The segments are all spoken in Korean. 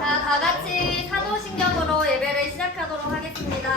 자, 다 같이 사도신경으로 예배를 시작하도록 하겠습니다.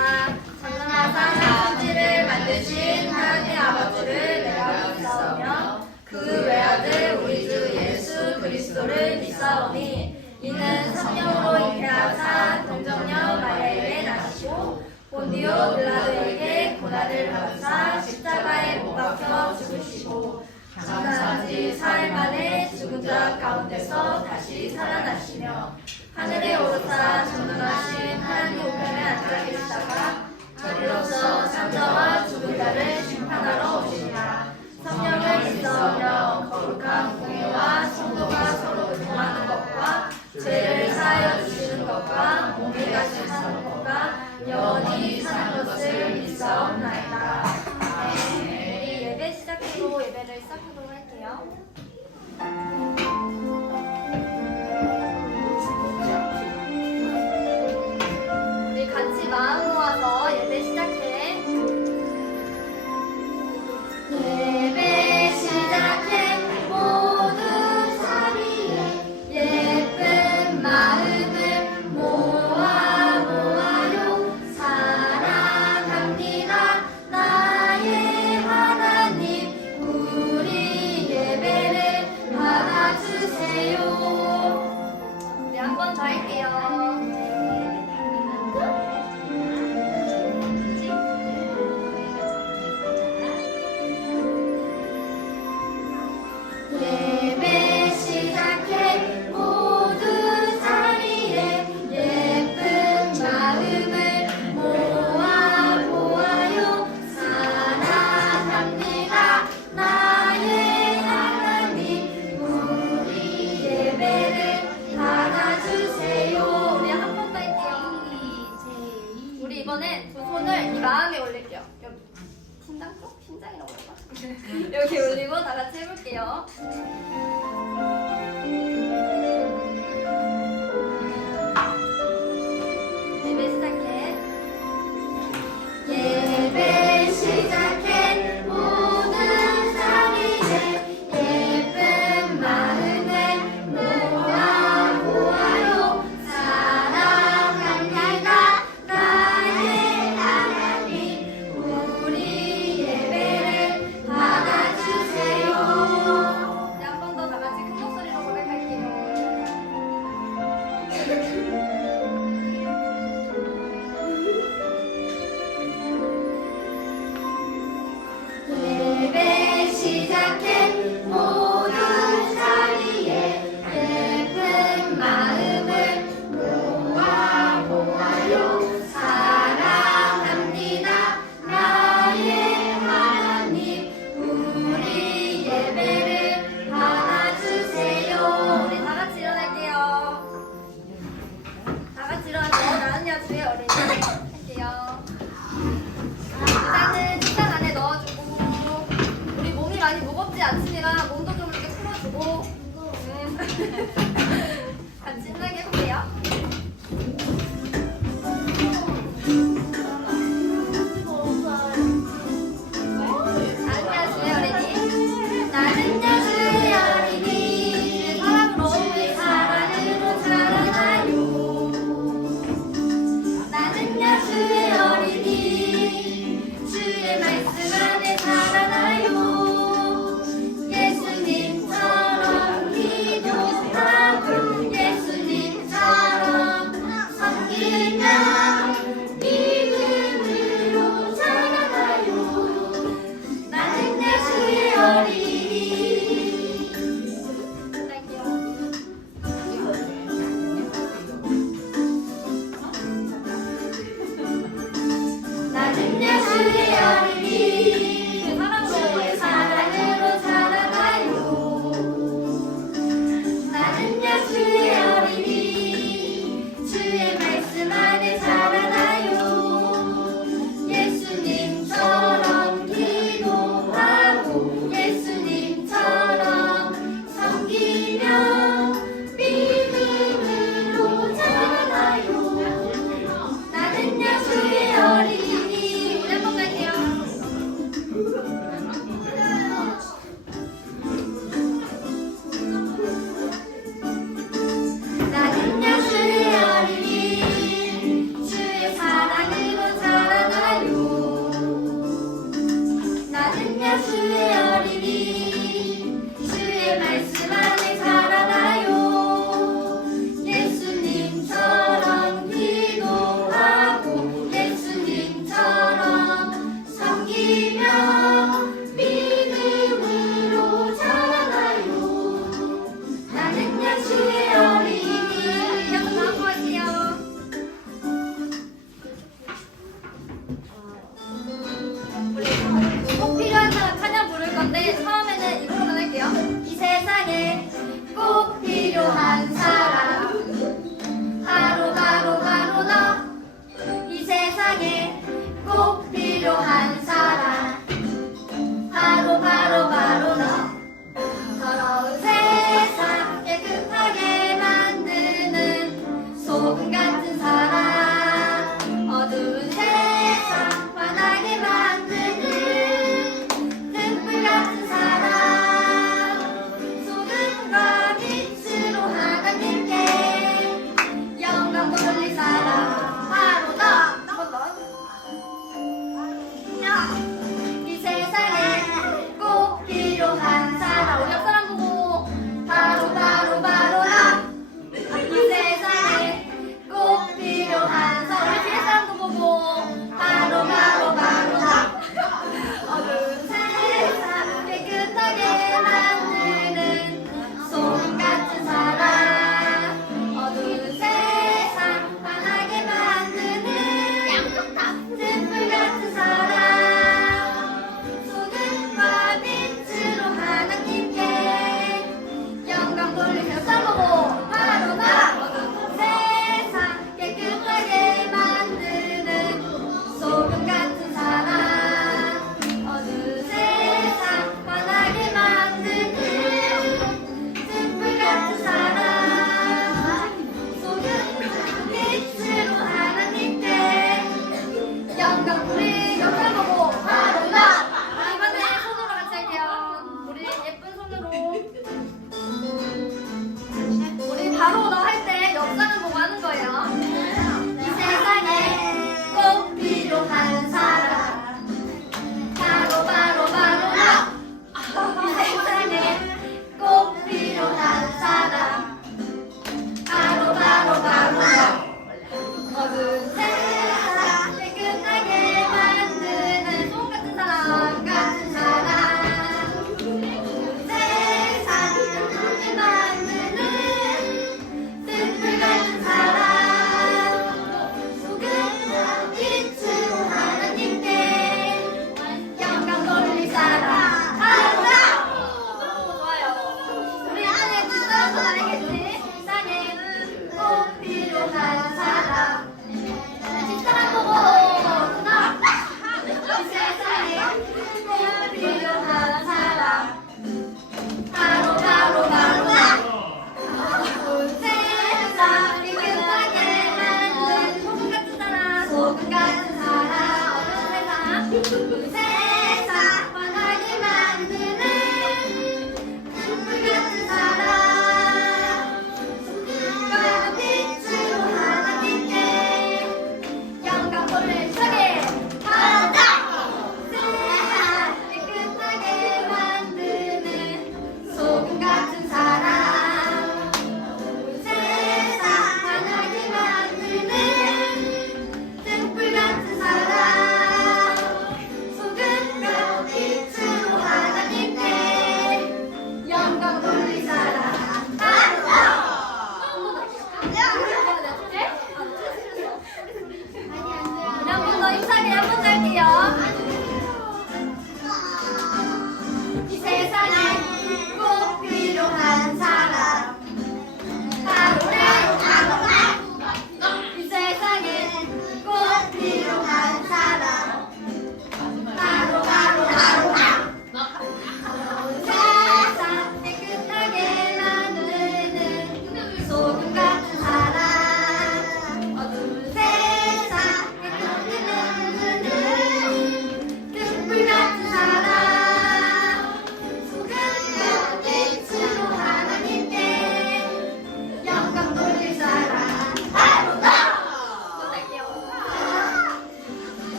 전능하사 천지를 만드신 하나님 아버지를 내가 믿사오며 그 외아들 우리 주 예수 그리스도를 믿사오니 이는 성령으로 잉태하사 동정녀 마리아에게 나시고 본디오 빌라도에게 고난을 받으사 십자가에 못 박혀 죽으시고 장사한 지 4일 만에 죽은 자 가운데서 다시 살아나시며 하늘에 오르사 전능하신 하나님 우편에 앉아 계시다가 저리로서 산자와 죽은 자를 심판하러 오시니라. 성령을 믿사오며 거룩한 공예와 성도가 서로 교통하는 것과 죄를 사하여 주시는 것과 몸이 다시 사는 것과 영원히 사는 것을 믿사옵나이다. 우리 예배 시작으로 예배를 시작하도록 할게요. 우리 같이 마음 모아서 예배 시작해. 예배 시작해 모두 자리에 예쁜 마음을 모아요. 사랑합니다 나의 하나님 우리 예배를 받아주세요. 우리 한 번 더 할게요. 예배 시작해 모두 자리에 예쁜 마음을 모아요. 사랑합니다 나의 하나님 우리 예배를 받아주세요. 우리 한 번 더 할게요. 우리 이번엔 두 손을 이 마음에 올릴게요. 여기 심장 쪽? 심장이라고 할까? 여기 올리고 다 같이 해볼게요. 예배 시작해. 예배 시작해 모두 자리에 예쁜 마음을 모아요. 사랑합니다 나의 하나님 우리 예배를 받아주세요. 네, 한 번 더 다 같이 큰 목소리로 고백할게요. 예배 시작해 모두 자리에 예쁜 마음을 모아요. 사랑합니다 나의 하나님 우리 예배를 받아주세요. 우리 다 같이 일어날게요. 다 같이 일어나서 나는야 주의 어린이 할게요. 일단은 식탁 안에 넣어주고 우리 몸이 많이 무겁지 않으니까 몸도 좀 이렇게 풀어주고 같이 신나게 해볼게요. 나는야 주의 어린이 나는야 주의 어린이 사랑으로 우리 사랑으로 자라나요. 나는야 주의 어린이 주의 말씀 안에 자라나요. 예수님처럼 기도하요. 세상에 꼭 필요한 사람 바로 바로 바로 너 이 세상에 꼭 필요한 사람 바로 바로 바로 너 더러운 세상 깨끗하게 만드는 소금 같은 사람 어두운 세상 환하게 만드는 등불 같은 사람 소금과 빛을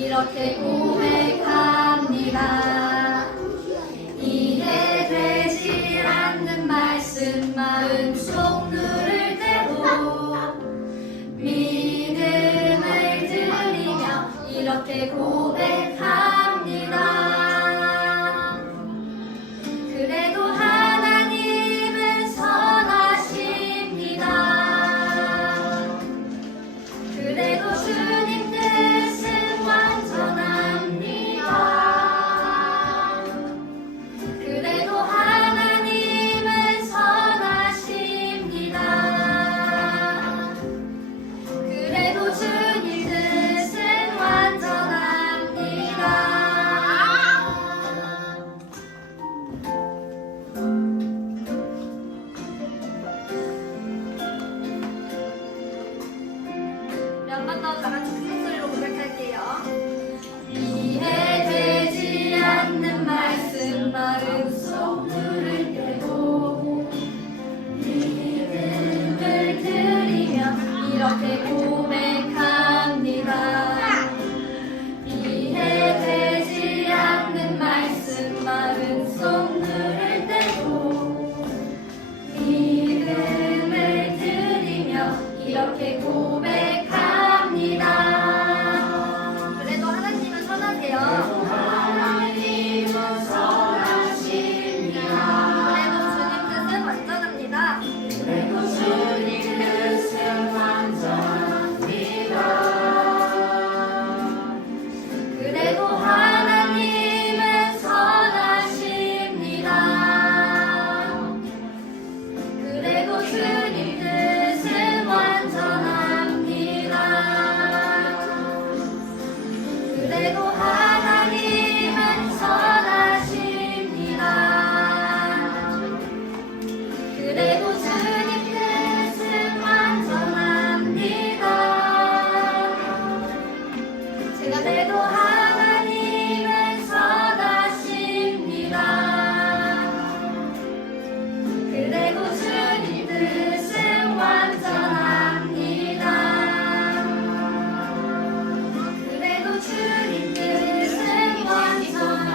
이렇게 고백합니다. 이해되지 않는 말씀 마음속 누를 때도 믿음을 드리며 이렇게 고백합니다. 그래도 하나님은 선하십니다. 그래도 주님 뜻은 완전합니다. 그래도 하나님은 선하십니다. 그래도 주님 뜻은 완전합니다. 우리 한 번 더 다 같이 큰 소리로 고백할게요. 이해되지 않는 말씀 마음속 누를 때도 믿음을 드리며 이렇게 고백합니다. 이해되지 않는 말씀 마음속 누를 때도 믿음을 드리며 이렇게 고백합니다. 그래도 하나님은 선하세요. 하나님은 선하십니다. 그래도 주님 뜻은 완전합니다. 그래도 주님 뜻은 완전합니다. 그래도 하나님은 선하십니다. 그래도 주님 뜻은 완전합니다. 그래도 하나님은 선하십니다. 그래도 주님 뜻은 완전합니다. 제가 돼도 하나님은 선하십니다. 그래도 주님 뜻은 완전합니다. 그래도 주님 뜻은 완전합니다.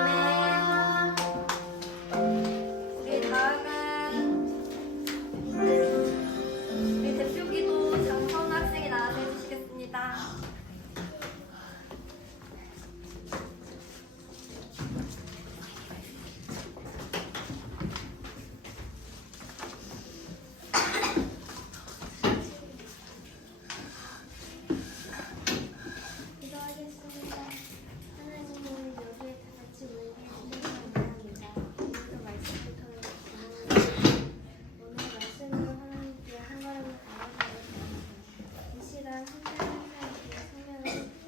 아멘. 우리 다음은 우리 대표기도 장성우 학생이 나와서 해주시겠습니다. 기도하겠습니다. 하나님은 여기에 다 같이 모이게 해주셔서 감사합니다. 오늘도 말씀을 통해 오늘 말씀으로 하나님께 한 걸음을 다가가겠습니다. 이 시간 한사람한테 성령을 해주시겠습니다.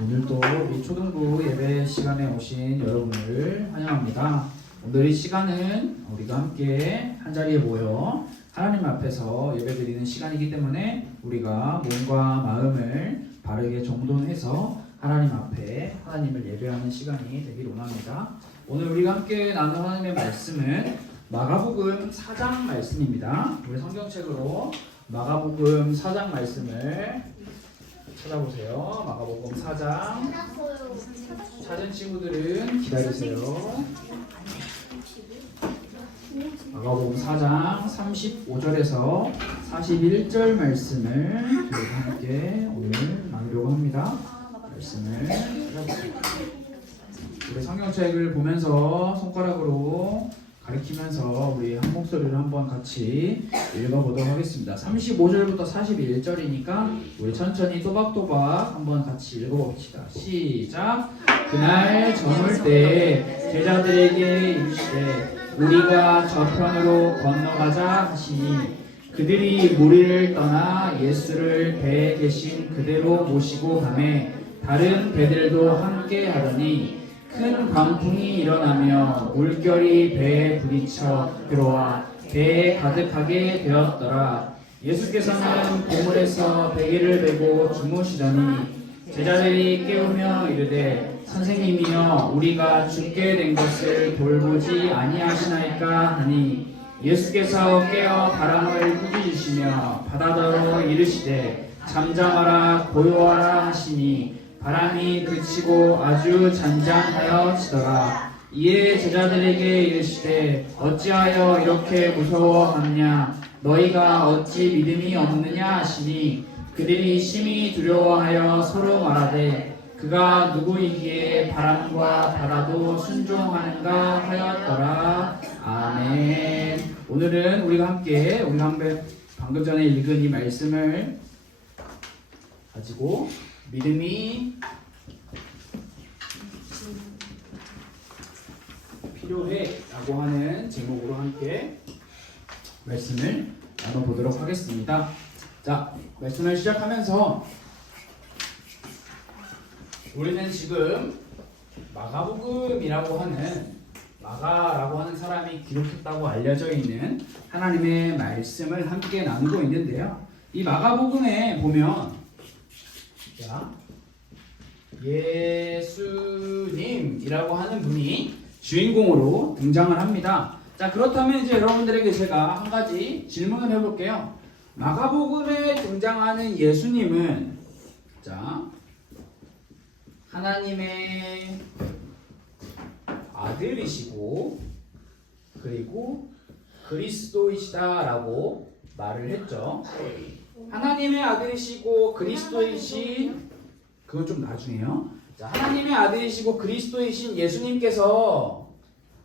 오늘도 우리 초등부 예배 시간에 오신 여러분을 환영합니다. 오늘 이 시간은 우리가 함께 한자리에 모여 하나님 앞에서 예배드리는 시간이기 때문에 우리가 몸과 마음을 바르게 정돈해서 하나님 앞에 하나님을 예배하는 시간이 되기를 원합니다. 오늘 우리가 함께 나눌 하나님의 말씀은 마가복음 4장 말씀입니다. 우리 성경책으로 마가복음 4장 말씀을 찾아보세요. 마가복음 4장. 찾은 친구들은 기다리세요. 마가복음 4장 35절에서 41절 말씀을 우리 함께 오늘 나누려고 합니다. 말씀을 찾아보세요. 우리 성경책을 보면서 손가락으로 가리키면서 우리 한 목소리로 한번 같이 읽어보도록 하겠습니다. 35절부터 41절이니까 우리 천천히 또박또박 한번 같이 읽어봅시다. 시작! 그날 저물 때 제자들에게 이르시되 우리가 저편으로 건너가자 하시니 그들이 무리를 떠나 예수를 배에 계신 그대로 모시고 가매 다른 배들도 함께 하더니 큰 광풍이 일어나며 물결이 배에 부딪혀 들어와 배에 가득하게 되었더라. 예수께서는 보물에서 베개를 메고 주무시더니 제자들이 깨우며 이르되 선생님이여 우리가 죽게 된 것을 돌보지 아니하시나이까 하니 예수께서 깨어 바람을 꾸짖으시며 바다더러 이르시되 잠잠하라 고요하라 하시니 바람이 그치고 아주 잔잔하여 치더라. 이에 제자들에게 이르시되 어찌하여 이렇게 무서워하느냐 너희가 어찌 믿음이 없느냐 하시니 그들이 심히 두려워하여 서로 말하되 그가 누구이기에 바람과 바다도 순종하는가 하였더라. 아멘. 오늘은 우리가 함께 방금 전에 읽은 이 말씀을 가지고 믿음이 필요해 라고 하는 제목으로 함께 말씀을 나눠보도록 하겠습니다. 자, 말씀을 시작하면서 우리는 지금 마가라고 하는 사람이 기록했다고 알려져 있는 하나님의 말씀을 함께 나누고 있는데요. 이 마가복음에 보면 자, 예수님이라고 하는 분이 주인공으로 등장을 합니다. 자, 그렇다면 이제 여러분들에게 제가 한 가지 질문을 해볼게요. 마가복음에 등장하는 예수님은 자, 하나님의 아들이시고 그리고 그리스도이시다라고 말을 했죠. 하나님의 아들이시고 그리스도이신 그건 좀 나중에요. 자, 하나님의 아들이시고 그리스도이신 예수님께서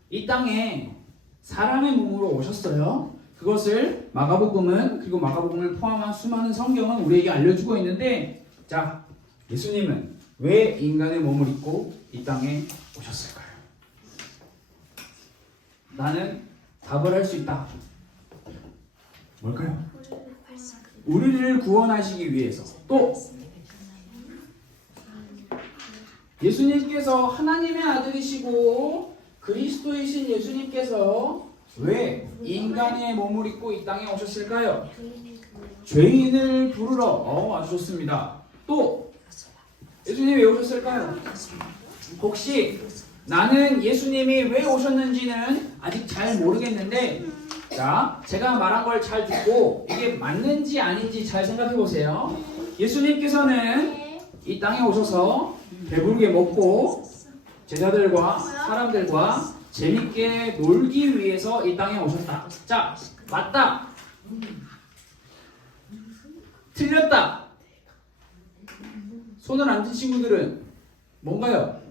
이 땅에 사람의 몸으로 오셨어요. 그것을 그리고 마가복음을 포함한 수많은 성경은 우리에게 알려주고 있는데, 자, 예수님은 왜 인간의 몸을 입고 이 땅에 오셨을까요? 나는 답을 할 수 있다. 뭘까요? 우리를 구원하시기 위해서. 또 예수님께서 하나님의 아들이시고 그리스도이신 예수님께서 왜 인간의 몸을 입고 이 땅에 오셨을까요? 죄인을 부르러. 아주 좋습니다. 또 예수님이 왜 오셨을까요? 혹시 나는 예수님이 왜 오셨는지는 아직 잘 모르겠는데, 자, 제가 말한 걸 잘 듣고 이게 맞는지 아닌지 잘 생각해 보세요. 예수님께서는 이 땅에 오셔서 배부르게 먹고 제자들과 사람들과 재밌게 놀기 위해서 이 땅에 오셨다. 자, 맞다. 틀렸다. 손을 안 든 친구들은 뭔가요?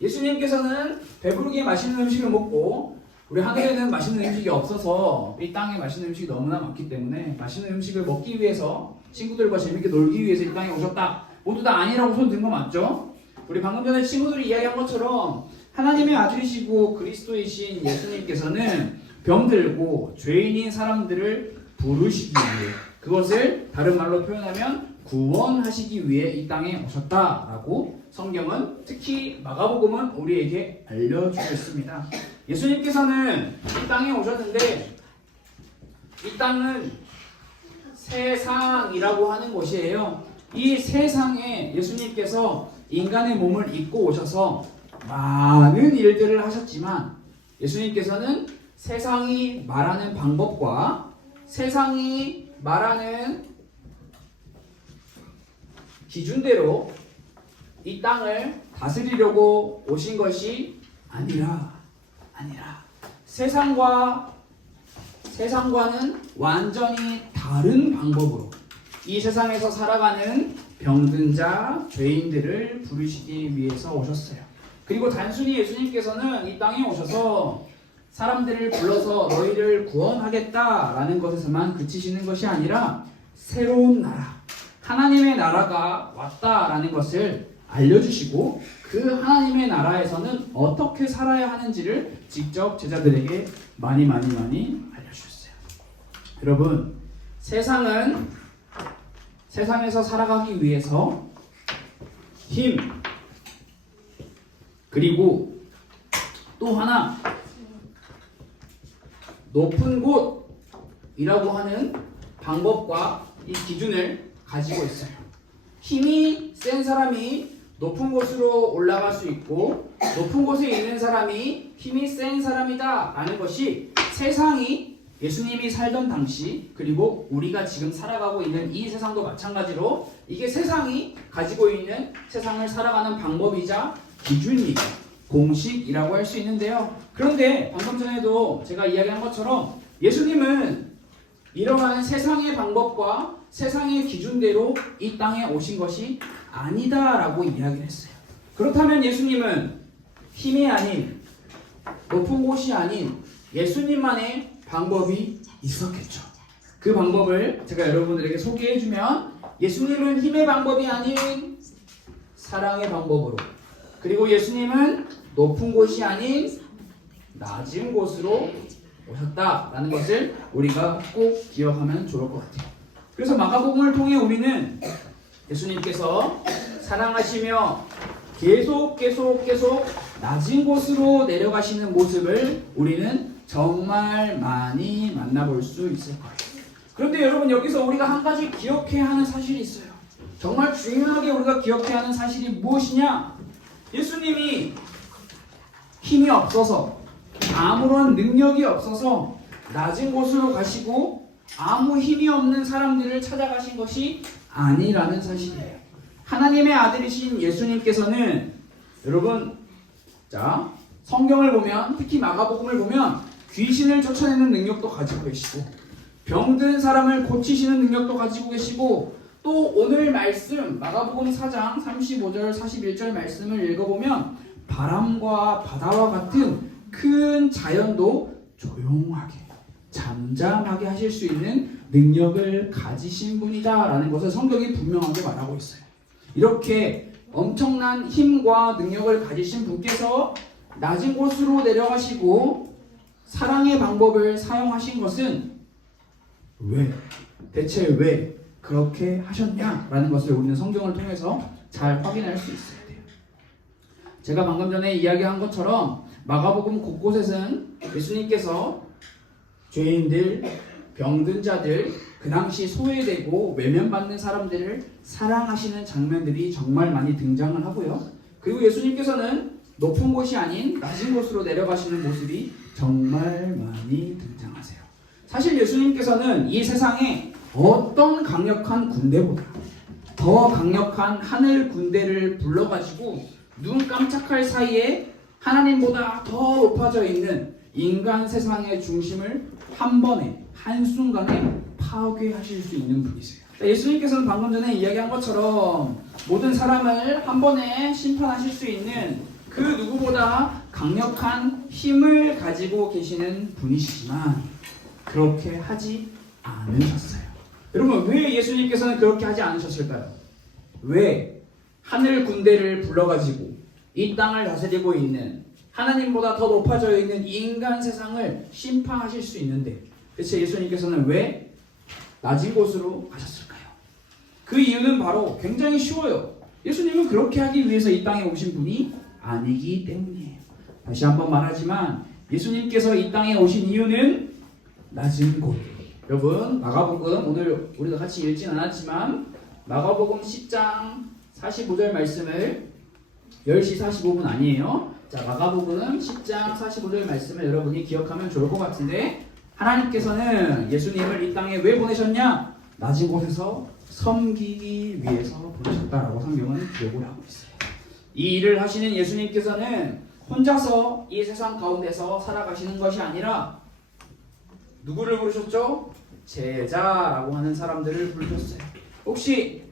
예수님께서는 배부르게 맛있는 음식을 먹고, 우리 하늘에는 맛있는 음식이 없어서 이 땅에 맛있는 음식이 너무나 많기 때문에 맛있는 음식을 먹기 위해서 친구들과 재밌게 놀기 위해서 이 땅에 오셨다. 모두 다 아니라고 손 든 거 맞죠? 우리 방금 전에 친구들이 이야기한 것처럼 하나님의 아들이시고 그리스도이신 예수님께서는 병들고 죄인인 사람들을 부르시기 위해, 그것을 다른 말로 표현하면 구원하시기 위해 이 땅에 오셨다라고 성경은, 특히 마가복음은 우리에게 알려주고 있습니다. 예수님께서는 이 땅에 오셨는데, 이 땅은 세상이라고 하는 곳이에요. 이 세상에 예수님께서 인간의 몸을 입고 오셔서 많은 일들을 하셨지만, 예수님께서는 세상이 말하는 방법과 세상이 말하는 기준대로 이 땅을 다스리려고 오신 것이 아니라 세상과는 완전히 다른 방법으로 이 세상에서 살아가는 병든 자, 죄인들을 부르시기 위해서 오셨어요. 그리고 단순히 예수님께서는 이 땅에 오셔서 사람들을 불러서 너희를 구원하겠다라는 것에서만 그치시는 것이 아니라 새로운 나라, 하나님의 나라가 왔다라는 것을 알려주시고, 그 하나님의 나라에서는 어떻게 살아야 하는지를 직접 제자들에게 많이 알려주셨어요. 여러분, 세상에서 살아가기 위해서 힘, 그리고 또 하나 높은 곳이라고 하는 방법과 이 기준을 가지고 있어요. 힘이 센 사람이 높은 곳으로 올라갈 수 있고 높은 곳에 있는 사람이 힘이 센 사람이다 라는 것이 세상이 예수님이 살던 당시 그리고 우리가 지금 살아가고 있는 이 세상도 마찬가지로 이게 세상이 가지고 있는 세상을 살아가는 방법이자 기준이고 공식이라고 할 수 있는데요. 그런데 방금 전에도 제가 이야기한 것처럼 예수님은 이러한 세상의 방법과 세상의 기준대로 이 땅에 오신 것이 아니다라고 이야기를 했어요. 그렇다면 예수님은 힘이 아닌 높은 곳이 아닌 예수님만의 방법이 있었겠죠. 그 방법을 제가 여러분들에게 소개해주면 예수님은 힘의 방법이 아닌 사랑의 방법으로 그리고 예수님은 높은 곳이 아닌 낮은 곳으로 오셨다라는 것을 우리가 꼭 기억하면 좋을 것 같아요. 그래서 마가복음을 통해 우리는 예수님께서 사랑하시며 계속 낮은 곳으로 내려가시는 모습을 우리는 정말 많이 만나볼 수 있을 거예요. 그런데 여러분 여기서 우리가 한 가지 기억해야 하는 사실이 있어요. 정말 중요하게 우리가 기억해야 하는 사실이 무엇이냐? 예수님이 힘이 없어서 아무런 능력이 없어서 낮은 곳으로 가시고 아무 힘이 없는 사람들을 찾아가신 것이 아니라는 사실이에요. 하나님의 아들이신 예수님께서는 여러분 자 성경을 보면 특히 마가복음을 보면 귀신을 쫓아내는 능력도 가지고 계시고 병든 사람을 고치시는 능력도 가지고 계시고 또 오늘 말씀 마가복음 4장 35절 41절 말씀을 읽어보면 바람과 바다와 같은 큰 자연도 조용하게 잠잠하게 하실 수 있는 능력을 가지신 분이다 라는 것을 성경이 분명하게 말하고 있어요. 이렇게 엄청난 힘과 능력을 가지신 분께서 낮은 곳으로 내려가시고 사랑의 방법을 사용하신 것은 대체 왜 그렇게 하셨냐라는 것을 우리는 성경을 통해서 잘 확인할 수 있어야 돼요. 제가 방금 전에 이야기한 것처럼 마가복음 곳곳에는 예수님께서 죄인들, 병든 자들, 그 당시 소외되고 외면받는 사람들을 사랑하시는 장면들이 정말 많이 등장을 하고요. 그리고 예수님께서는 높은 곳이 아닌 낮은 곳으로 내려가시는 모습이 정말 많이 등장하세요. 사실 예수님께서는 이 세상에 어떤 강력한 군대보다 더 강력한 하늘 군대를 불러가지고 눈 깜짝할 사이에 하나님보다 더 높아져 있는 인간 세상의 중심을 한 번에 한순간에 파괴하실 수 있는 분이세요. 예수님께서는 방금 전에 이야기한 것처럼 모든 사람을 한 번에 심판하실 수 있는 그 누구보다 강력한 힘을 가지고 계시는 분이시지만 그렇게 하지 않으셨어요. 여러분 왜 예수님께서는 그렇게 하지 않으셨을까요? 왜 하늘 군대를 불러가지고 이 땅을 다스리고 있는 하나님보다 더 높아져 있는 인간 세상을 심판하실 수 있는데 대체 예수님께서는 왜 낮은 곳으로 가셨을까요? 그 이유는 바로 굉장히 쉬워요. 예수님은 그렇게 하기 위해서 이 땅에 오신 분이 아니기 때문이에요. 다시 한번 말하지만 예수님께서 이 땅에 오신 이유는 낮은 곳. 여러분 마가복음 오늘 우리가 같이 읽진 않았지만 마가복음 10장 45절 말씀을 10시 45분 아니에요. 자 마가복음 10장 45절 말씀을 여러분이 기억하면 좋을 것 같은데 하나님께서는 예수님을 이 땅에 왜 보내셨냐? 낮은 곳에서 섬기기 위해서 보내셨다라고 성경은 기록을 하고 있어요. 이 일을 하시는 예수님께서는 혼자서 이 세상 가운데서 살아가시는 것이 아니라 누구를 부르셨죠? 제자라고 하는 사람들을 부르셨어요. 혹시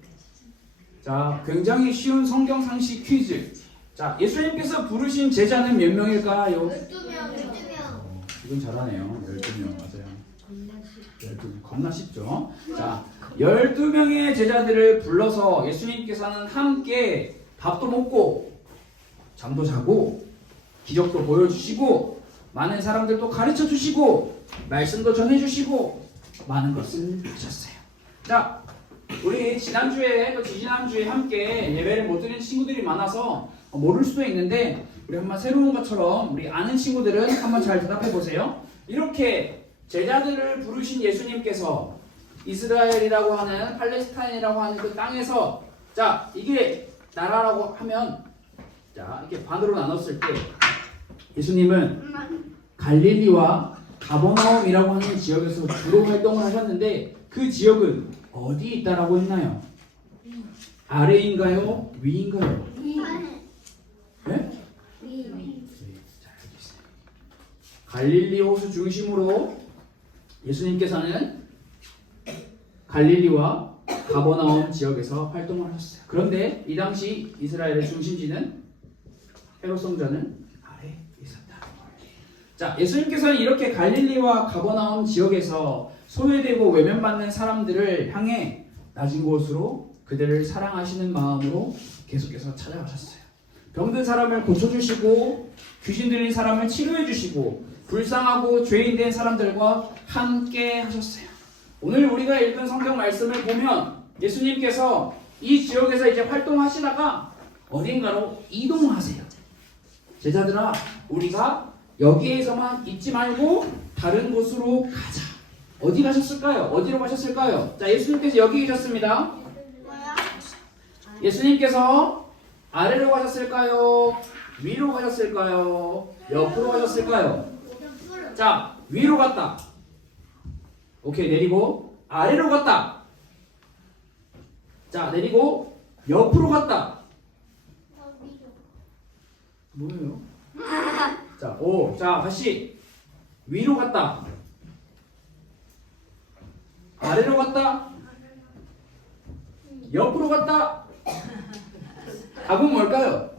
자 굉장히 쉬운 성경 상식 퀴즈. 자 예수님께서 부르신 제자는 몇 명일까요? 12명. 이건 잘하네요. 12명 맞아요. 12명 겁나 쉽죠? 자 12명의 제자들을 불러서 예수님께서는 함께 밥도 먹고 잠도 자고 기적도 보여주시고 많은 사람들도 가르쳐 주시고 말씀도 전해주시고 많은 것을 하셨어요. 자 우리 지난주에 또 지지난주에 함께 예배를 못 드린 친구들이 많아서 모를 수도 있는데 우리 한번 새로운 것처럼 우리 아는 친구들은 한번 잘 대답해 보세요. 이렇게 제자들을 부르신 예수님께서 이스라엘이라고 하는 팔레스타인이라고 하는 그 땅에서 자 이게 나라라고 하면 자 이렇게 반으로 나눴을 때 예수님은 갈릴리와 가버나움이라고 하는 지역에서 주로 활동을 하셨는데 그 지역은 어디 있다라고 했나요? 아래인가요? 위인가요? 네? 자, 알겠습니다. 갈릴리 호수 중심으로 예수님께서는 갈릴리와 가버나움 지역에서 활동을 하셨어요. 그런데 이 당시 이스라엘의 중심지는 헤롯 성전은 아래에 있었다. 자, 예수님께서는 이렇게 갈릴리와 가버나움 지역에서 소외되고 외면받는 사람들을 향해 낮은 곳으로 그들을 사랑하시는 마음으로 계속해서 찾아가셨어요. 병든 사람을 고쳐주시고 귀신 들린 사람을 치료해주시고 불쌍하고 죄인된 사람들과 함께 하셨어요. 오늘 우리가 읽은 성경 말씀을 보면 예수님께서 이 지역에서 이제 활동하시다가 어딘가로 이동하세요. 제자들아, 우리가 여기에서만 있지 말고 다른 곳으로 가자. 어디 가셨을까요? 어디로 가셨을까요? 자, 예수님께서 여기 계셨습니다. 예수님께서 아래로 가셨을까요? 위로 가셨을까요? 옆으로 가셨을까요? 자, 위로 갔다. 오케이, 내리고 아래로 갔다. 자, 내리고 옆으로 갔다. 뭐예요? 자, 자, 다시 위로 갔다. 아래로 갔다. 옆으로 갔다. 답은 뭘까요?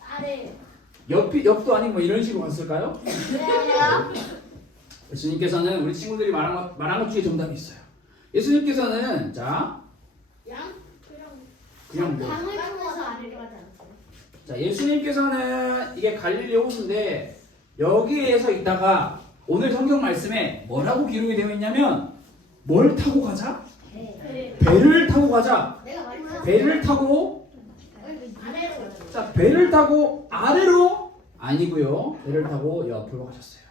아래. 옆도 아니고 뭐 이런 식으로 갔을까요? 예수님께서는 우리 친구들이 말한 것 중에 정답이 있어요. 예수님께서는 자 그냥 뭐 방을 통해서 아래로 가지 않았어요? 자, 예수님께서는 이게 갈릴리 호수인데 여기에서 있다가 오늘 성경 말씀에 뭐라고 기록이 되어 있냐면 뭘 타고 가자? 배를 타고 가자. 내가 말했잖아. 배를 타고 아래로 가자. 자, 배를 타고 아래로 아니고요. 배를 타고 옆으로 가셨어요.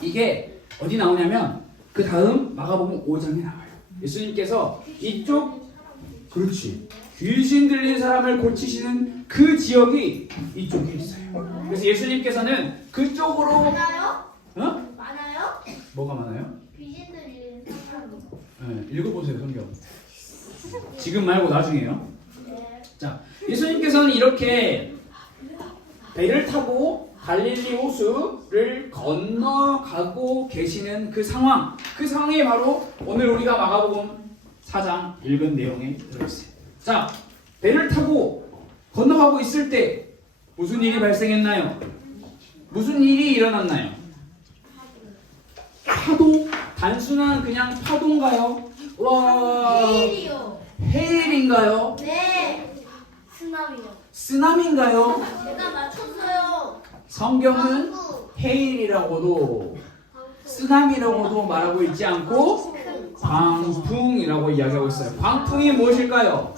이게 어디 나오냐면 그 다음 마가복음 5장에 나와요. 예수님께서 이쪽 그렇지 귀신 들린 사람을 고치시는 그 지역이 이쪽에 있어요. 그래서 예수님께서는 그쪽으로 많아요? 어? 많아요? 뭐가 많아요? 귀신들이 사람. 네, 읽어보세요 성경. 지금 말고 나중에요. 네. 자, 예수님께서는 이렇게 배를 타고 갈릴리 호수를 건너가고 계시는 그 상황이 바로 오늘 우리가 마가복음 4장 읽은 내용에 들어있어요. 자, 배를 타고 건너가고 있을 때 무슨 일이 발생했나요? 무슨 일이 일어났나요? 파도? 단순한 그냥 파도인가요? 와, 헤일이요. 해일인가요? 네. 쓰나미요. 쓰나미인가요? 제가 맞췄어요. 성경은 해일이라고도 쓰나미라고도 말하고 있지 않고 광풍이라고 이야기하고 있어요. 광풍이 무엇일까요?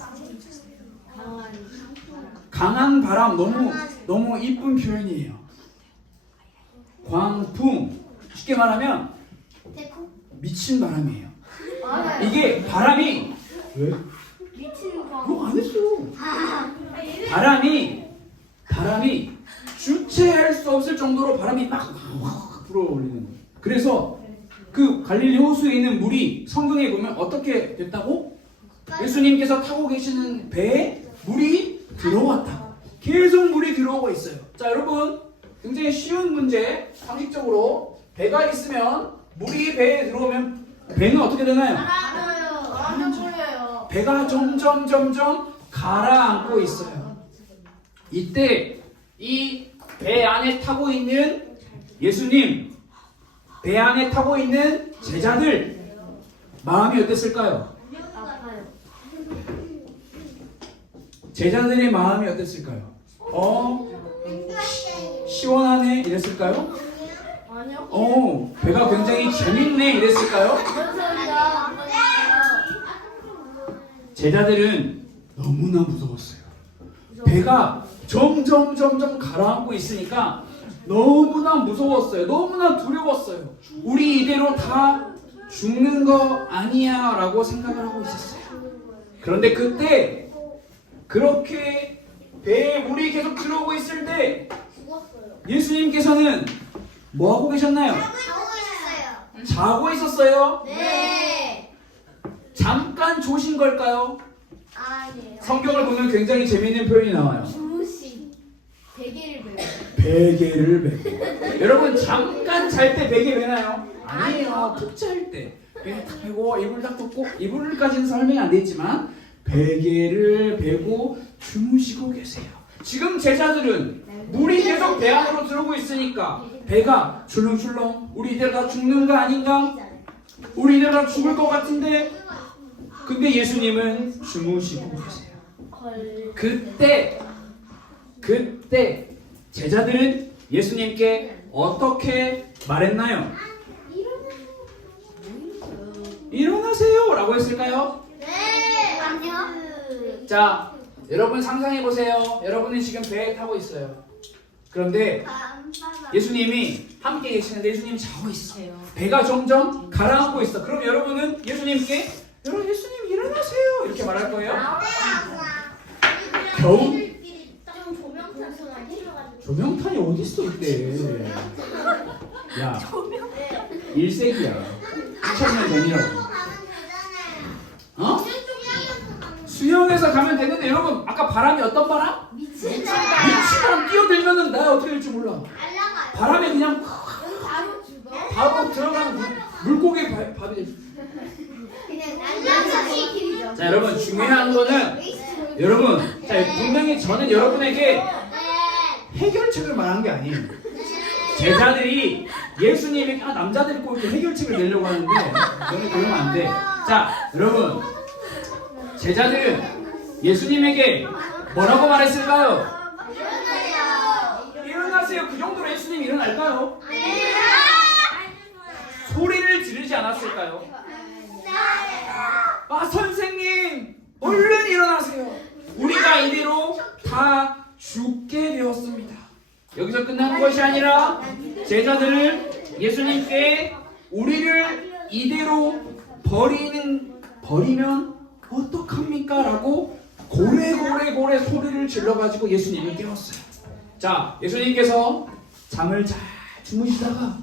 강한 바람. 너무 이쁜 표현이에요. 광풍. 쉽게 말하면 미친 바람이에요. 맞아요. 이게 바람이 왜? 미친 거. 그거 안 했어. 바람이 주체할 수 없을 정도로 바람이 막 불어올리는 거예요. 그래서 그 갈릴리 호수에 있는 물이 성경에 보면 어떻게 됐다고? 예수님께서 타고 계시는 배에 물이 들어왔다. 계속 물이 들어오고 있어요. 자, 여러분 굉장히 쉬운 문제. 상식적으로 배가 있으면 물이 배에 들어오면 배는 어떻게 되나요? 알아요. 완전 몰려요. 배가 점점 가라앉고 있어요. 이때 이 배 안에 타고 있는 예수님, 배 안에 타고 있는 제자들 마음이 어땠을까요? 아파요. 제자들의 마음이 어땠을까요? 시원하네 이랬을까요? 아니요. 배가 굉장히 재밌네 이랬을까요? 감사합니다. 제자들은 너무나 무서웠어요. 배가 점점 가라앉고 있으니까 너무나 무서웠어요. 너무나 두려웠어요. 우리 이대로 다 죽는 거 아니야 라고 생각을 하고 있었어요. 그런데 그때 그렇게 배에 물이 계속 들어오고 있을 때 죽었어요. 예수님께서는 뭐 하고 계셨나요? 자고 있었어요? 네. 잠깐 조신 걸까요? 아니에요. 성경을 보면 굉장히 재미있는 표현이 나와요. 주무시. 베개를 베요. 베개를 베고. 여러분 잠깐 잘 때 베개 베나요? 아니에요. 푹 잘 때. 베개 딱 베고 이불 딱 덮고 이불까지는 설명이 안 돼 있지만 베개를 베고 주무시고 계세요. 지금 제자들은 물이 계속 배 안으로 들어오고 있으니까 배가 출렁출렁 우리 이대로 다 죽는 거 아닌가? 우리 이대로 다 죽을 것 같은데 근데 예수님은 주무시고 계세요. 그때 제자들은 예수님께 어떻게 말했나요? 일어나세요 라고 했을까요? 네. 아니요. 자 여러분 상상해 보세요. 여러분은 지금 배에 타고 있어요. 그런데 예수님이 함께 계시는데 예수님이 자고 있어. 배가 점점 가라앉고 있어. 그럼 여러분은 예수님께 여러분 예수님 일어나세요 이렇게 말할 거예요? 겨우 조명탄이 어디 있어 이때? 야 1세기야. 2000년 전이라고. 어? 수영해서 가면 되는데 여러분 아까 바람이 어떤 바람? 미친 바람 뛰어들면은 나 어떻게 될지 몰라. 바람에 그냥 바로 죽어. 바로 들어가는 물고기 밥이 돼. 자 여러분 중요한 거는 여러분 자 분명히 저는 여러분에게 해결책을 말한 게 아니에요. 제자들이 예수님이 남자들이 꼭 이렇게 해결책을 내려고 하는데 너는 그러면 안 돼. 자 여러분 제자들은 예수님에게 뭐라고 말했을까요? 일어나세요. 그 정도로 예수님이 일어날까요? 소리를 지르지 않았을까요? 아 선생님 얼른 일어나세요. 우리가 이대로 다 죽게 되었습니다. 여기서 끝나는 것이 아니라 제자들은 예수님께 우리를 이대로 버리면 어떡합니까? 라고 고래고래 소리를 질러가지고 예수님을 깨웠어요. 자 예수님께서 잠을 잘 주무시다가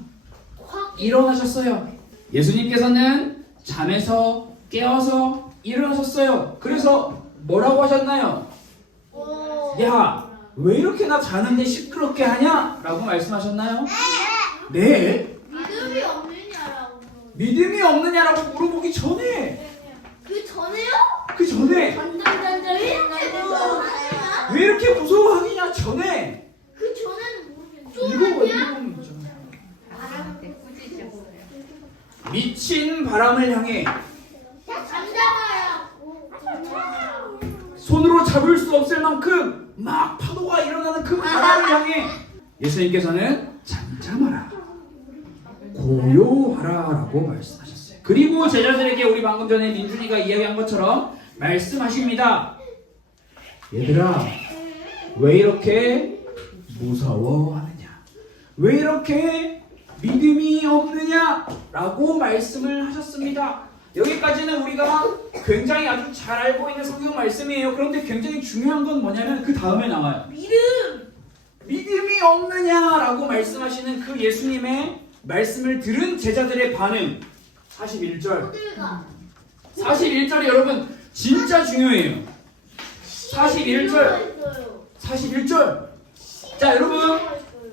일어나셨어요. 예수님께서는 잠에서 깨어서 일어나셨어요. 그래서 뭐라고 하셨나요? 야, 왜 이렇게 나 자는데 시끄럽게 하냐? 라고 말씀하셨나요? 네. 믿음이 없느냐라고. 믿음이 없느냐라고 물어보기 전에 그 전에요? 그 전에 단단단단 왜 이렇게 무서워하느냐 전에 그 전에는 모르겠어. 읽어보면 미친 바람을 향해 잠자마야. 손으로 잡을 수 없을 만큼 막 파도가 일어나는 그 바다를 향해 예수님께서는 잠잠하라 고요하라 라고 말씀하셨어요. 그리고 제자들에게 우리 방금 전에 민준이가 이야기한 것처럼 말씀하십니다. 얘들아 왜 이렇게 무서워하느냐? 왜 이렇게 믿음이 없느냐? 라고 말씀을 하셨습니다. 여기까지는 우리가 굉장히 아주 잘 알고 있는 성경 말씀이에요. 그런데 굉장히 중요한 건 뭐냐면 그 다음에 나와요. 믿음이 없느냐라고 말씀하시는 그 예수님의 말씀을 들은 제자들의 반응. 41절. 41절이 여러분 진짜 중요해요. 41절. 자 여러분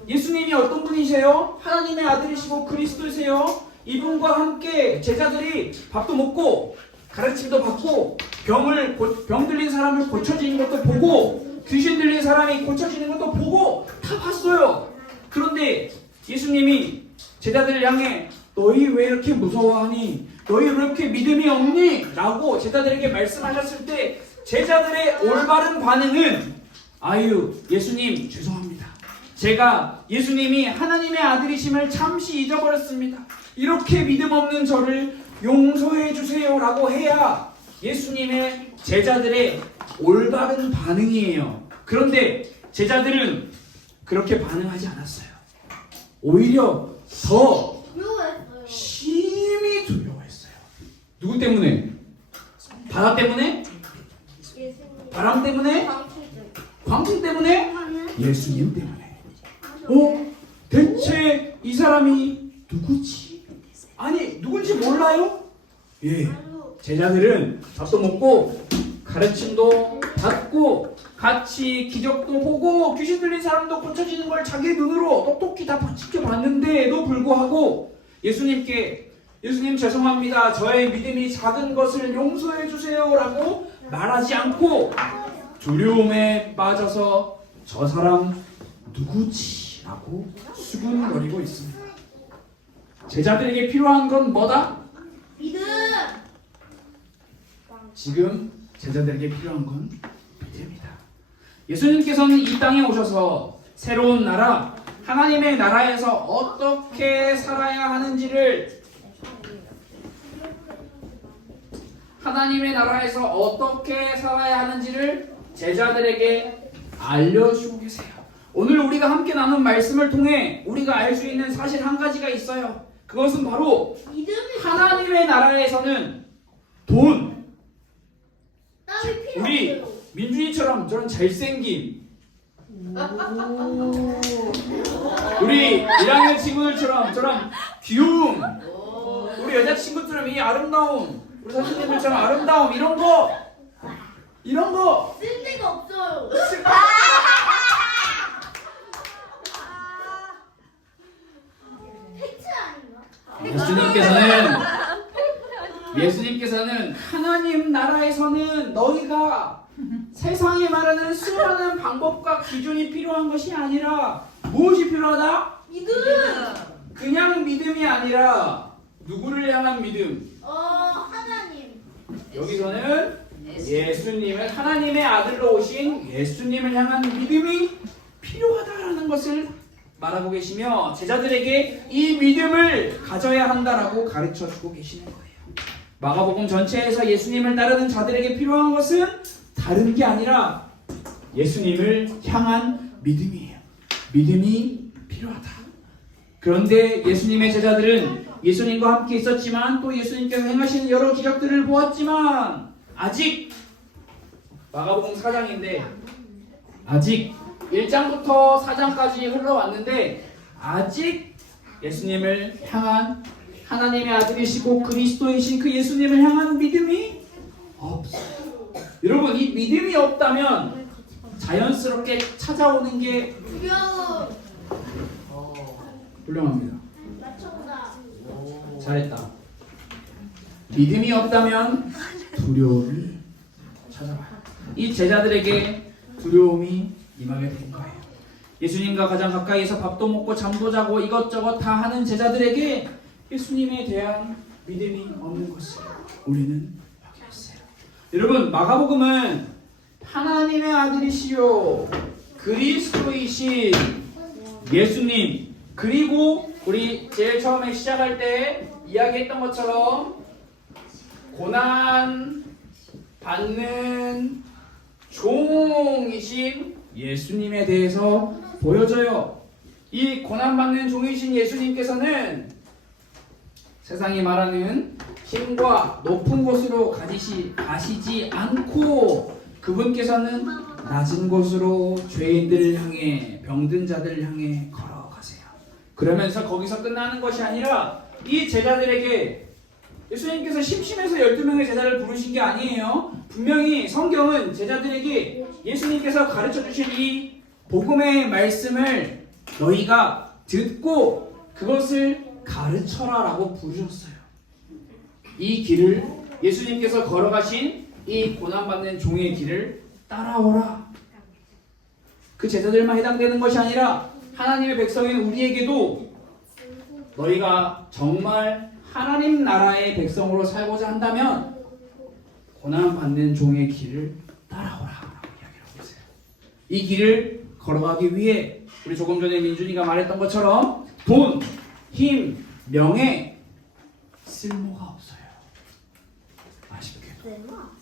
예수님이 어떤 분이세요? 하나님의 아들이시고 그리스도이세요. 이분과 함께 제자들이 밥도 먹고 가르침도 받고 병 들린 사람을 고쳐지는 것도 보고 귀신 들린 사람이 고쳐지는 것도 보고 다 봤어요. 그런데 예수님이 제자들을 향해 너희 왜 이렇게 무서워하니? 너희 왜 이렇게 믿음이 없니? 라고 제자들에게 말씀하셨을 때 제자들의 올바른 반응은 아유 예수님 죄송합니다. 제가 예수님이 하나님의 아들이심을 잠시 잊어버렸습니다. 이렇게 믿음 없는 저를 용서해 주세요 라고 해야 예수님의 제자들의 올바른 반응이에요. 그런데 제자들은 그렇게 반응하지 않았어요. 오히려 더 심히 두려워했어요. 누구 때문에? 바다 때문에? 바람 때문에? 누군지 몰라요? 예. 제자들은 밥도 먹고 가르침도 받고 같이 기적도 보고 귀신 들린 사람도 고쳐지는 걸 자기 눈으로 똑똑히 다 지켜봤는데도 불구하고 예수님 죄송합니다. 저의 믿음이 작은 것을 용서해 주세요 라고 말하지 않고 두려움에 빠져서 저 사람 누구지? 라고 수군거리고 있습니다. 제자들에게 필요한 건 뭐다? 믿음. 지금 제자들에게 필요한 건 믿음이다. 예수님께서는 이 땅에 오셔서 새로운 나라, 하나님의 나라에서 어떻게 살아야 하는지를 제자들에게 알려주고 계세요. 오늘 우리가 함께 나눈 말씀을 통해 우리가 알 수 있는 사실 한 가지가 있어요. 그것은 바로 믿음이 하나님의 나라에서는 돈, 땀이 필요 우리 없어요. 민준이처럼 저런 잘생김, 우리 1학년 친구들처럼 저런 귀여움, 우리 여자친구처럼 이 아름다움, 우리 선생님들처럼 아름다움, 이런 거 쓸 데가 없어요. 팩트 아닌가? 예수님께서는 하나님 나라에서는 너희가 세상에 말하는 수많은 방법과 기준이 필요한 것이 아니라 무엇이 필요하다? 믿음. 그냥 믿음이 아니라 누구를 향한 믿음? 하나님. 여기서는 예수님을, 하나님의 아들로 오신 예수님을 향한 믿음이 필요하다라는 것을 말하고 계시며 제자들에게 이 믿음을 가져야 한다라고 가르쳐주고 계시는 거예요. 마가복음 전체에서 예수님을 따르는 자들에게 필요한 것은 다른 게 아니라 예수님을 향한 믿음이에요. 믿음이 필요하다. 그런데 예수님의 제자들은 예수님과 함께 있었지만 또 예수님께서 행하신 여러 기적들을 보았지만 아직 마가복음 4장인데 아직 1장부터 4장까지 흘러왔는데 아직 예수님을 향한 하나님의 아들이시고 그리스도이신 그 예수님을 향한 믿음이 없어요. 여러분, 이 믿음이 없다면 자연스럽게 찾아오는 게 두려움. 훌륭합니다. 맞췄다. 잘했다. 믿음이 없다면 두려움이 찾아와요. 이 제자들에게 두려움이 임하게 된 거예요. 예수님과 가장 가까이서 밥도 먹고 잠도 자고 이것저것 다 하는 제자들에게 예수님에 대한 믿음이 없는 것을 우리는 확인했어요. 여러분, 마가복음은 하나님의 아들이시요 그리스도이신 예수님, 그리고 우리 제일 처음에 시작할 때 이야기했던 것처럼 고난 받는 종이신 예수님에 대해서 보여줘요. 이 고난받는 종이신 예수님께서는 세상이 말하는 힘과 높은 곳으로 가시지 않고 그분께서는 낮은 곳으로 죄인들을 향해 병든 자들을 향해 걸어가세요. 그러면서 거기서 끝나는 것이 아니라 이 제자들에게 예수님께서 심심해서 12명의 제자를 부르신 게 아니에요. 분명히 성경은 제자들에게 예수님께서 가르쳐주신 이 복음의 말씀을 너희가 듣고 그것을 가르쳐라 라고 부르셨어요. 이 길을, 예수님께서 걸어가신 이 고난받는 종의 길을 따라오라. 그 제자들만 해당되는 것이 아니라 하나님의 백성인 우리에게도 너희가 정말 하나님 나라의 백성으로 살고자 한다면 고난받는 종의 길을 따라오라 라고 이야기하고 있어요. 이 길을 걸어가기 위해 우리 조금 전에 민준이가 말했던 것처럼 돈, 힘, 명예 쓸모가 없어요. 아쉽게도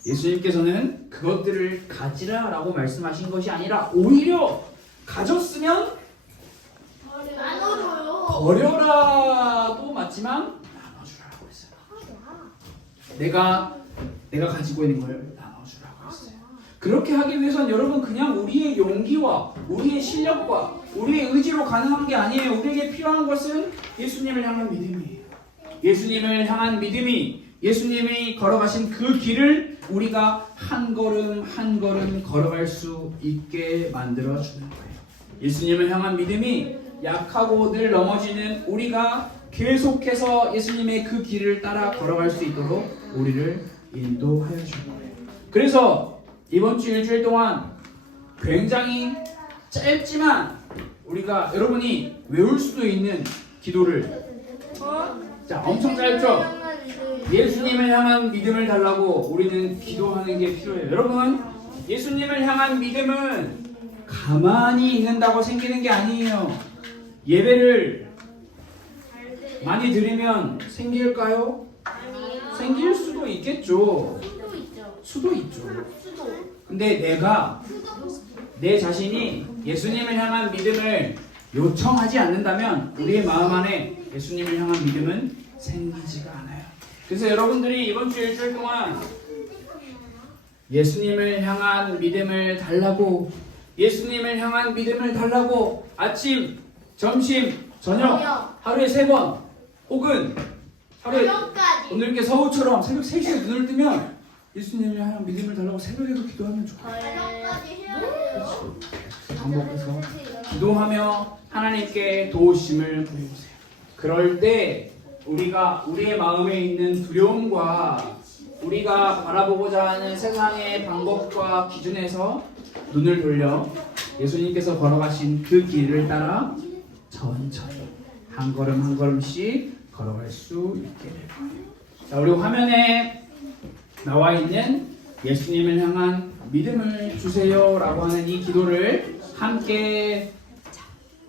예수님께서는 그것들을 가지라 라고 말씀하신 것이 아니라 오히려 가졌으면 나눠줘요. 버려라도 맞지만 나눠주라고 했어요. 내가 가지고 있는 걸 나눠주라고 했어요. 그렇게 하기 위해선 여러분 그냥 우리의 용기와 우리의 실력과 우리의 의지로 가능한 게 아니에요. 우리에게 필요한 것은 예수님을 향한 믿음이에요. 예수님을 향한 믿음이 예수님이 걸어가신 그 길을 우리가 한 걸음 한 걸음 걸어갈 수 있게 만들어주는 거예요. 예수님을 향한 믿음이 약하고 늘 넘어지는 우리가 계속해서 예수님의 그 길을 따라 걸어갈 수 있도록 우리를 인도하여 주는 거예요. 그래서 이번 주 일주일 동안 굉장히 짧지만 우리가 여러분이 외울 수도 있는 기도를 자 엄청 짧죠? 예수님을 향한 믿음을 달라고 우리는 기도하는 게 필요해요. 여러분 예수님을 향한 믿음은 가만히 있는다고 생기는 게 아니에요. 예배를 많이 드리면 생길까요? 생길 수도 있겠죠. 수도 있죠. 근데 내가 내 자신이 예수님을 향한 믿음을 요청하지 않는다면 우리의 마음 안에 예수님을 향한 믿음은 생기지가 않아요. 그래서 여러분들이 이번 주 일주일 동안 예수님을 향한 믿음을 달라고 예수님을 향한 믿음을 달라고 아침, 점심, 저녁 하루에 3번 혹은 하루에 저녁까지. 오늘 이렇게 서우처럼 새벽 3시에 눈을 뜨면 예수님을 향한 믿음을 달라고 새벽에도 기도하면 좋아요. 저녁까지 해야 돼요. 반복해서 기도하며 하나님께 도우심을 구해보세요. 그럴 때 우리가 우리의 마음에 있는 두려움과 우리가 바라보고자 하는 세상의 방법과 기준에서 눈을 돌려 예수님께서 걸어가신 그 길을 따라 천천히 한 걸음 한 걸음씩 걸어갈 수 있게 될 거예요. 자, 우리 화면에 나와 있는 예수님을 향한 믿음을 주세요라고 하는 이 기도를 함께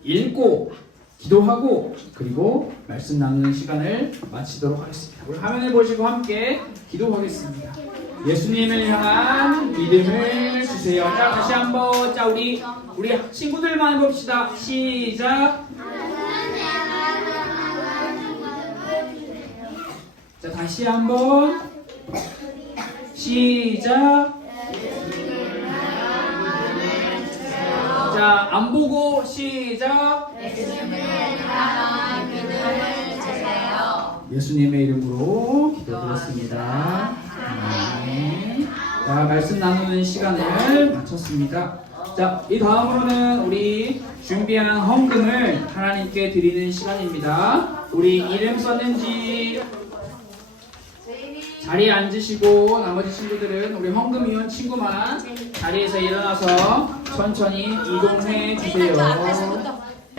읽고 기도하고 그리고 말씀 나누는 시간을 마치도록 하겠습니다. 우리 화면을 보시고 함께 기도하겠습니다. 예수님을 향한 믿음을 주세요. 자, 다시 한번 자 우리 친구들만 봅시다. 시작. 자, 다시 한번 시작. 자, 안 보고 시작. 예수님의 이름으로 기도드렸습니다. 아멘. 자, 말씀 나누는 시간을 마쳤습니다. 자, 이 다음으로는 우리 준비한 헌금을 하나님께 드리는 시간입니다. 우리 이름 썼는지 자리에 앉으시고 나머지 친구들은 우리 헌금위원 친구만 자리에서 일어나서 천천히 이동해 주세요.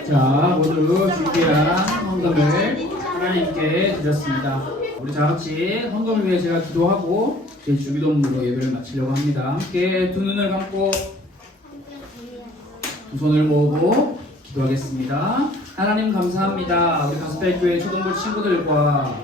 자, 모두 준비한 헌금을 하나님께 드렸습니다. 우리 다 같이 헌금을 위해 제가 기도하고 제 주기도문으로 예배를 마치려고 합니다. 함께 두 눈을 감고 두 손을 모으고 기도하겠습니다. 하나님 감사합니다. 우리 가스펠교회 초등부 친구들과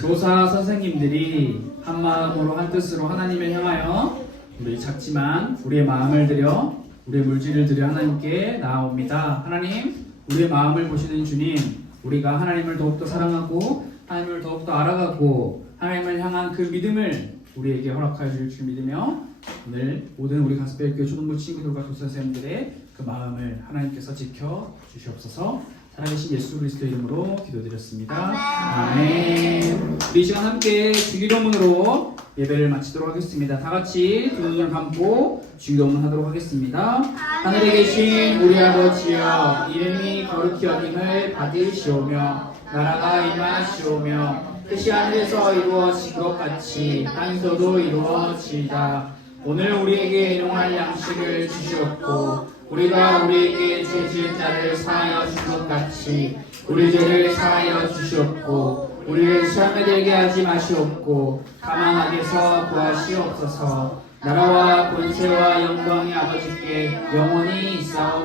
교사 선생님들이 한 마음으로 한 뜻으로 하나님을 향하여 우리 작지만 우리의 마음을 들여 우리의 물질을 들여 하나님께 나아옵니다. 하나님, 우리의 마음을 보시는 주님, 우리가 하나님을 더욱더 사랑하고 하나님을 더욱더 알아가고 하나님을 향한 그 믿음을 우리에게 허락하여 주실 줄 믿으며 오늘 모든 우리 가스펠교회 초등부 친구들과 교사 선생님들의 그 마음을 하나님께서 지켜 주시옵소서. 살아계신 예수 그리스도 이름으로 기도드렸습니다. 아멘. 우리 이 시간 함께 주기도문으로 예배를 마치도록 하겠습니다. 다 같이 두 눈을 감고 주기도문 하도록 하겠습니다. 하늘에 계신 우리 아버지여, 이름이 거룩히 여김을 받으시오며 나라가 임하시오며 뜻이 하늘에서 이루어진 것 같이 땅에서도 이루어지이다. 오늘 우리에게 일용할 양식을 주시옵고 우리가 우리에게 죄 지은 자를 사하여 준 것 같이 우리 죄를 사하여 주시옵고 우리를 시험에 들게 하지 마시옵고 다만 악에서 구하시옵소서. 나라와 권세와 영광이 아버지께 영원히 있사옵나이다.